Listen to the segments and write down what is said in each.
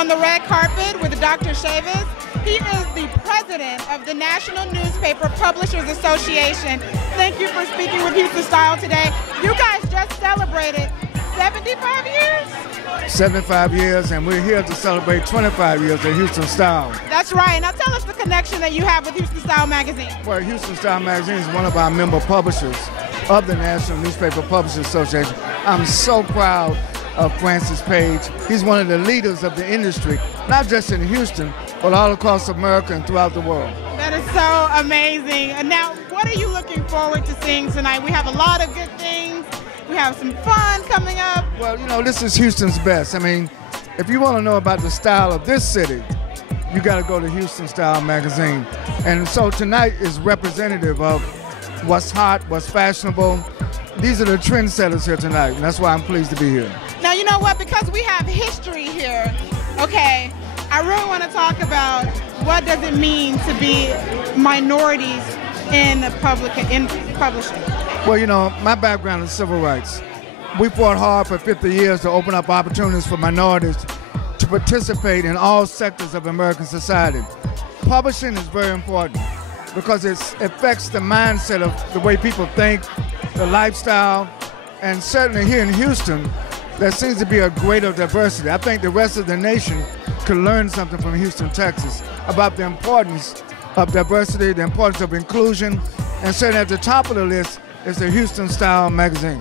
on the red carpet with Dr. Chavis. He is the president of the National Newspaper Publishers Association. Thank you for speaking with Houston Style today. You guys just celebrated 75 years? 75 years, and we're here to celebrate 25 years of Houston Style. That's right. Now tell us the connection that you have with Houston Style Magazine. Well, Houston Style Magazine is one of our member publishers of the National Newspaper Publishers Association. I'm so proud of Francis Page. He's one of the leaders of the industry, not just in Houston, but all across America and throughout the world. That is so amazing. And now, what are you looking forward to seeing tonight? We have a lot of good things. We have some fun coming up. Well, you know, this is Houston's best. I mean, if you want to know about the style of this city, you got to go to Houston Style Magazine. And so tonight is representative of what's hot, what's fashionable. These are the trendsetters here tonight, and that's why I'm pleased to be here. Now, you know what? Because we have history here, okay, I really want to talk about what does it mean to be minorities in publishing. Well, you know, my background is civil rights. We fought hard for 50 years to open up opportunities for minorities to participate in all sectors of American society. Publishing is very important because it affects the mindset of the way people think, the lifestyle, and certainly here in Houston, there seems to be a greater diversity. I think the rest of the nation could learn something from Houston, Texas, about the importance of diversity, the importance of inclusion, and certainly at the top of the list is the Houston Style Magazine.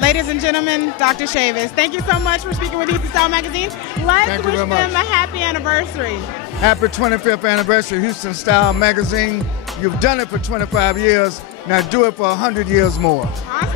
Ladies and gentlemen, Dr. Chavis, thank you so much for speaking with Houston Style Magazine. Let's wish them a happy anniversary. Happy 25th anniversary, Houston Style Magazine. You've done it for 25 years. Now do it for 100 years more. Awesome.